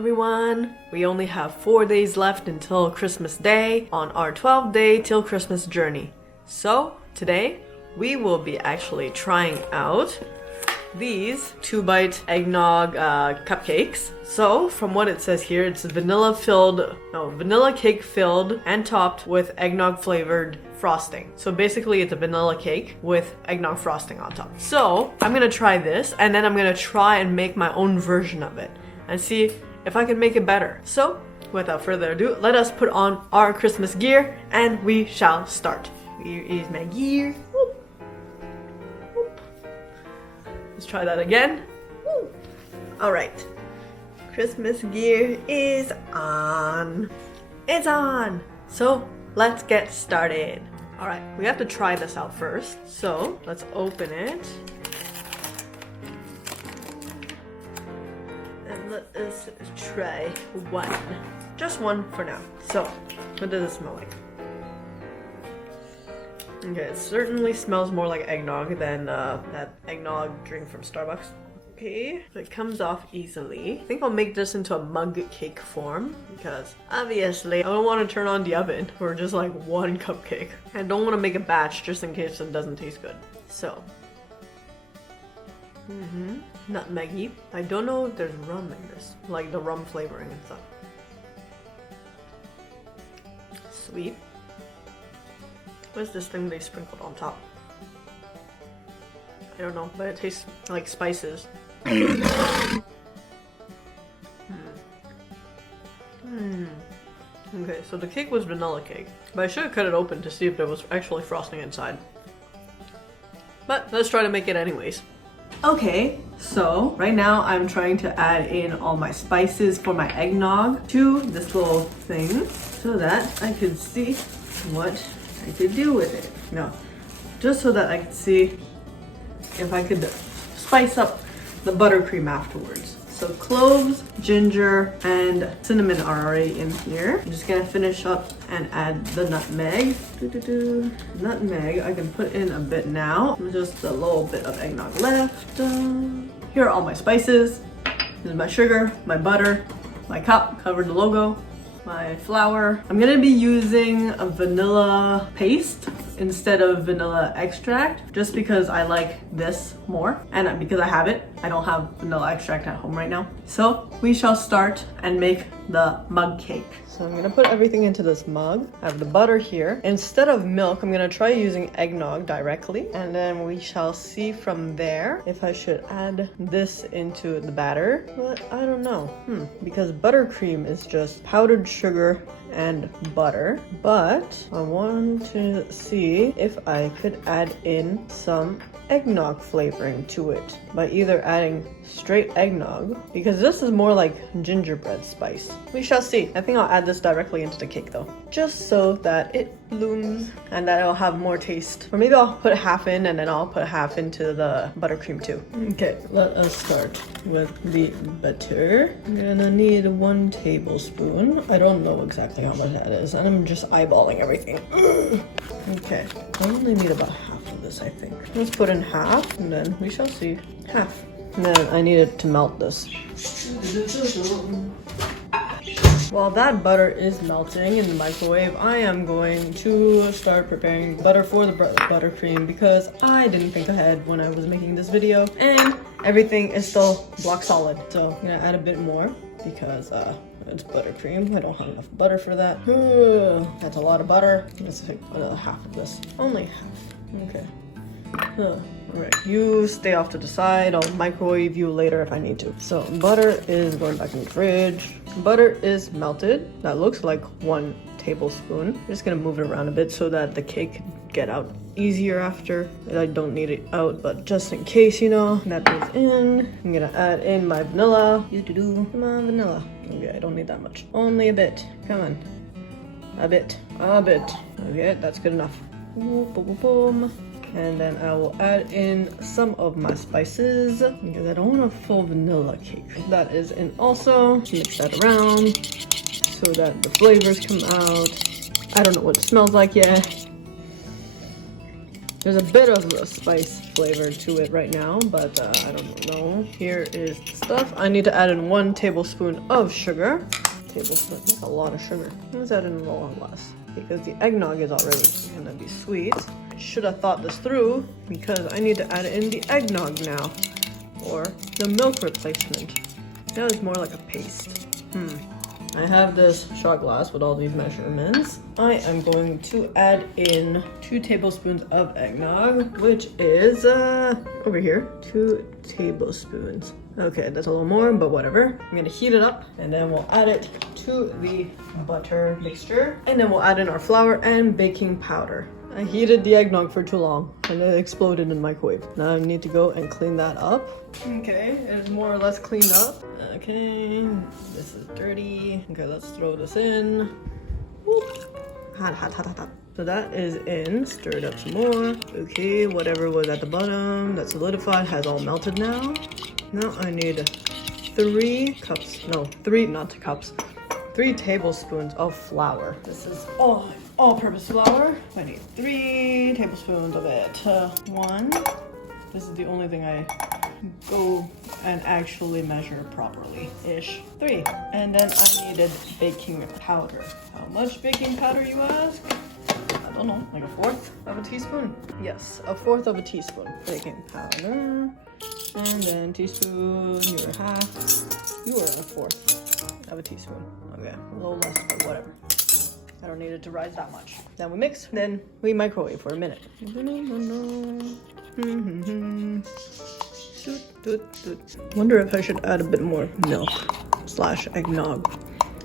everyone! We only have 4 days left until Christmas Day on our 12-day till Christmas journey. So today we will be actually trying out these 2-bite eggnog cupcakes. So from what it says here, it's vanilla cake filled and topped with eggnog flavored frosting. So basically it's a vanilla cake with eggnog frosting on top. So I'm gonna try this and then I'm gonna try and make my own version of it and see if I can make it better. So without further ado, let us put on our Christmas gear and we shall start. Here is my gear. Whoop. Whoop. Let's try that again. Alright. Christmas gear is on. It's on! So let's get started. Alright, we have to try this out first. So let's open it. And let us try one. Just one for now. So, what does it smell like? Okay, it certainly smells more like eggnog than that eggnog drink from Starbucks. Okay, it comes off easily. I think I'll make this into a mug cake form because obviously I don't want to turn on the oven for just like one cupcake. I don't want to make a batch just in case it doesn't taste good. So, nutmeggy. I don't know if there's rum in this, like the rum flavoring and stuff. Sweet. What's this thing they sprinkled on top? I don't know, but it tastes like spices. Okay, so the cake was vanilla cake, but I should have cut it open to see if there was actually frosting inside. But let's try to make it anyways. Okay, so right now I'm trying to add in all my spices for my eggnog to this little thing so that I could see what I could do with it. No, just so that I could see if I could spice up the buttercream afterwards. So cloves, ginger, and cinnamon are already in here. I'm just gonna finish up and add the nutmeg. Nutmeg, I can put in a bit now. Just a little bit of eggnog left. Here are all my spices. This is my sugar, my butter, my cup, covered the logo, my flour. I'm gonna be using a vanilla paste instead of vanilla extract just because I like this more and because I have it. I don't have vanilla extract at home right now. So we shall start and make the mug cake. So I'm gonna put everything into this mug. I have the butter here. Instead of milk, I'm gonna try using eggnog directly and then we shall see from there if I should add this into the batter. But I don't know, because buttercream is just powdered sugar and butter, but I want to see if I could add in some eggnog flavoring to it by either adding straight eggnog, because this is more like gingerbread spice. We shall see. I think I'll add this directly into the cake though, just so that it blooms and that it'll have more taste. Or maybe I'll put half in and then I'll put half into the buttercream too. Okay, let us start with the butter. I'm gonna need 1 tablespoon. I don't know exactly how much that is and I'm just eyeballing everything. Okay, I only need about half of this, I think. Let's put in half and then we shall see. Half. And then I need it to melt this. While that butter is melting in the microwave, I am going to start preparing butter for the buttercream because I didn't think ahead when I was making this video and everything is still block solid. So I'm gonna add a bit more because it's buttercream. I don't have enough butter for that. That's a lot of butter. Let's take another half of this. Only half. Okay. Alright, you stay off to the side. I'll microwave you later if I need to. So butter is going back in the fridge. Butter is melted. That looks like 1 tablespoon. I'm just gonna move it around a bit so that the cake can get out easier after. I don't need it out, but just in case, you know, that goes in. I'm gonna add in my vanilla. Come on, vanilla. Okay, I don't need that much. Only a bit. Come on. A bit. Okay, that's good enough. Boom. And then I will add in some of my spices because I don't want a full vanilla cake. That is in also. Mix that around so that the flavors come out. I don't know what it smells like yet. There's a bit of a spice flavor to it right now, but I don't know. Here is the stuff. I need to add in 1 tablespoon of sugar. Tablespoon, that's a lot of sugar. Let's add in a lot less because the eggnog is already gonna be sweet. I should have thought this through because I need to add in the eggnog now, or the milk replacement. Now it's more like a paste. I have this shot glass with all these measurements. I am going to add in 2 tablespoons of eggnog, which is over here, 2 tablespoons. Okay, that's a little more, but whatever. I'm gonna heat it up and then we'll add it to the butter mixture. And then we'll add in our flour and baking powder. I heated the eggnog for too long and it exploded in the microwave. Now I need to go and clean that up. Okay, it's more or less cleaned up. Okay, this is dirty. Okay, let's throw this in. Whoop. Hot, hot, hot, hot, hot. So that is in. Stir it up some more. Okay, whatever was at the bottom that solidified has all melted now. Now I need 3 cups, no, 3, not 2 cups, 3 tablespoons of flour. This is all-purpose flour. I need 3 tablespoons of it. 1. This is the only thing I go and actually measure properly-ish. 3. And then I needed baking powder. How much baking powder, you ask? I don't know, like 1/4 of a teaspoon? Yes, 1/4 of a teaspoon baking powder. And then teaspoon, you're a half. You are 1/4 of a teaspoon. Okay, a little less, but whatever. I don't need it to rise that much. Then we mix, then we microwave for a minute. Wonder if I should add a bit more milk / eggnog.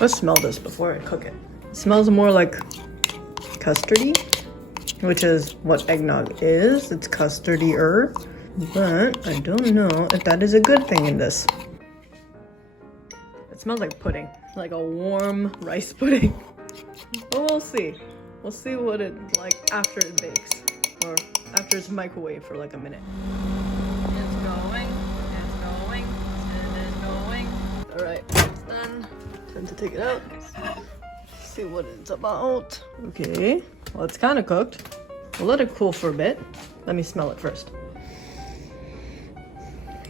Let's smell this before I cook it. It smells more like custardy, which is what eggnog is. It's custardy-er, but I don't know if that is a good thing in this. It smells like pudding, like a warm rice pudding. But we'll see. We'll see what it's like after it bakes, or after it's microwaved for like a minute. It's going, and it's going. All right, it's done. Time to take it out. See what it's about. Okay, well, it's kind of cooked. We'll let it cool for a bit. Let me smell it first.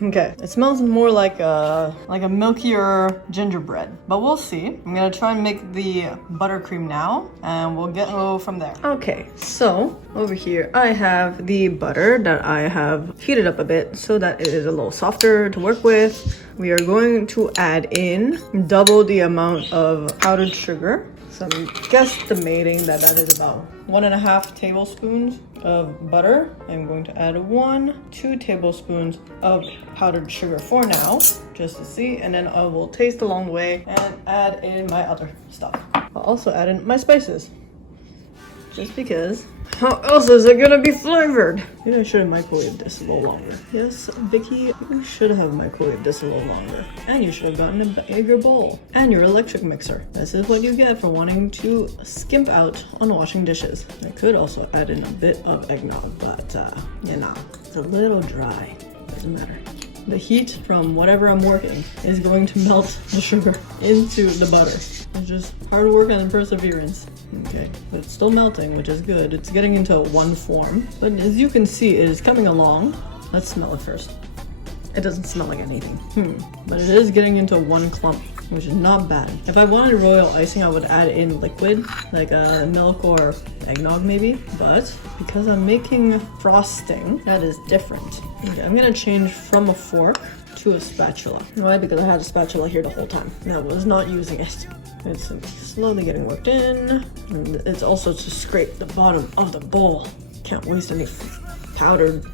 Okay, it smells more like a milkier gingerbread, but we'll see. I'm gonna try and make the buttercream now, and we'll go from there. Okay, so over here I have the butter that I have heated up a bit so that it is a little softer to work with. We are going to add in double the amount of powdered sugar. So I'm guesstimating that is about 1.5 tablespoons of butter. I'm going to add 2 tablespoons of powdered sugar for now, just to see, and then I will taste along the way and add in my other stuff. I'll also add in my spices, just because. How else is it gonna be flavored? Maybe I should have microwaved this a little longer. Yes, Vicky, you should have microwaved this a little longer. And you should have gotten a bigger bowl. And your electric mixer. This is what you get for wanting to skimp out on washing dishes. I could also add in a bit of eggnog, but you know, it's a little dry. Doesn't matter. The heat from whatever I'm working is going to melt the sugar into the butter. It's just hard work and perseverance. Okay, but it's still melting, which is good. It's getting into one form, but as you can see, it is coming along. Let's smell it first. It doesn't smell like anything. But it is getting into one clump, which is not bad. If I wanted royal icing, I would add in liquid, like milk or eggnog maybe. But because I'm making frosting, that is different. Okay, I'm gonna change from a fork to a spatula. Why? Because I had a spatula here the whole time and I was not using it. It's slowly getting worked in. And it's also to scrape the bottom of the bowl. Can't waste any powdered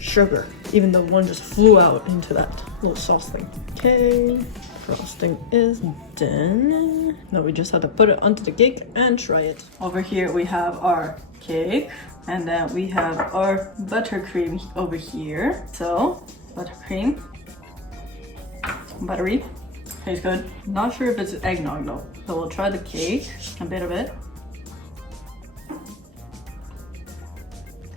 sugar, even though one just flew out into that little sauce thing. Okay, frosting is done. Now we just have to put it onto the cake and try it. Over here we have our cake, and then we have our buttercream over here. So, buttercream, buttery, tastes good. Not sure if it's eggnog though, so we'll try the cake, a bit of it.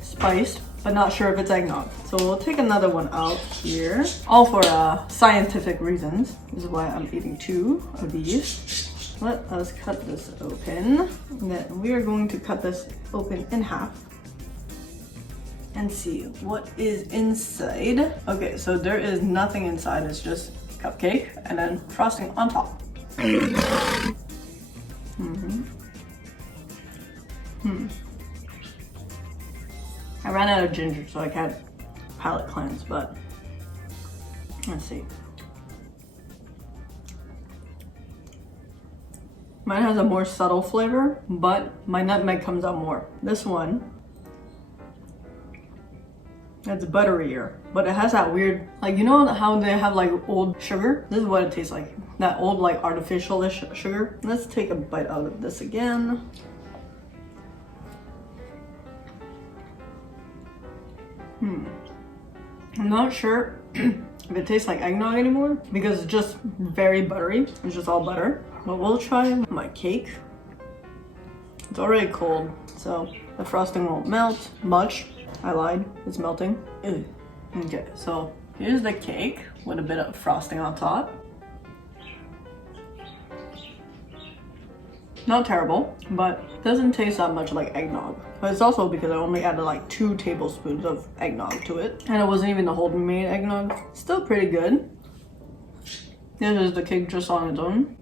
Spiced, but not sure if it's eggnog. So we'll take another one out here, all for scientific reasons. This is why I'm eating 2 of these. Let us cut this open. And then we are going to cut this open in half. and see what is inside. Okay, so there is nothing inside, it's just cupcake and then frosting on top. I ran out of ginger, so I can't palate cleanse, but let's see. Mine has a more subtle flavor, but my nutmeg comes out more. This one, it's butterier, but it has that weird, like, you know how they have like old sugar? This is what it tastes like. That old like artificial-ish sugar. Let's take a bite out of this again. I'm not sure if it tastes like eggnog anymore because it's just very buttery. It's just all butter. But we'll try my cake. It's already cold, so the frosting won't melt much. I lied, it's melting. Ew. Okay, so here's the cake with a bit of frosting on top. Not terrible, but doesn't taste that much like eggnog. But it's also because I only added like 2 tablespoons of eggnog to it. And it wasn't even the whole made eggnog. Still pretty good. This is the cake just on its own.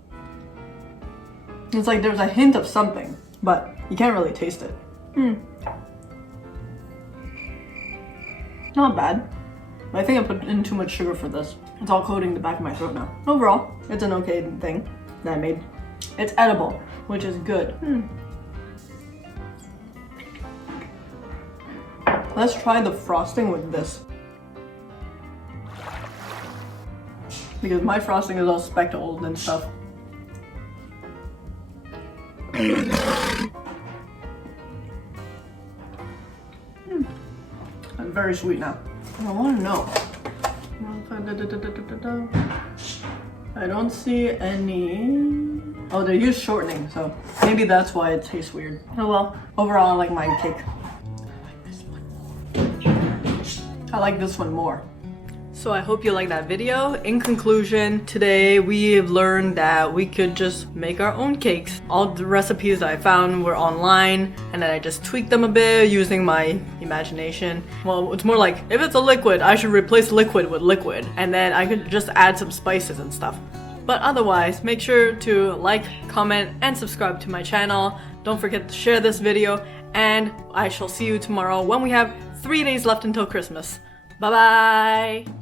It's like there's a hint of something, but you can't really taste it. Not bad. But I think I put in too much sugar for this. It's all coating the back of my throat now. Overall, it's an okay thing that I made. It's edible, which is good. Let's try the frosting with this. Because my frosting is all speckled and stuff. I'm very sweet now. I want to know. I don't see any. Oh, they use shortening, so maybe that's why it tastes weird. Oh well. Overall, I like my cake. I like this one more. So I hope you like that video. In conclusion, today we've learned that we could just make our own cakes. All the recipes that I found were online, and then I just tweaked them a bit using my imagination. Well, it's more like, if it's a liquid, I should replace liquid with liquid, and then I could just add some spices and stuff. But otherwise, make sure to like, comment, and subscribe to my channel. Don't forget to share this video, and I shall see you tomorrow when we have 3 days left until Christmas. Bye bye!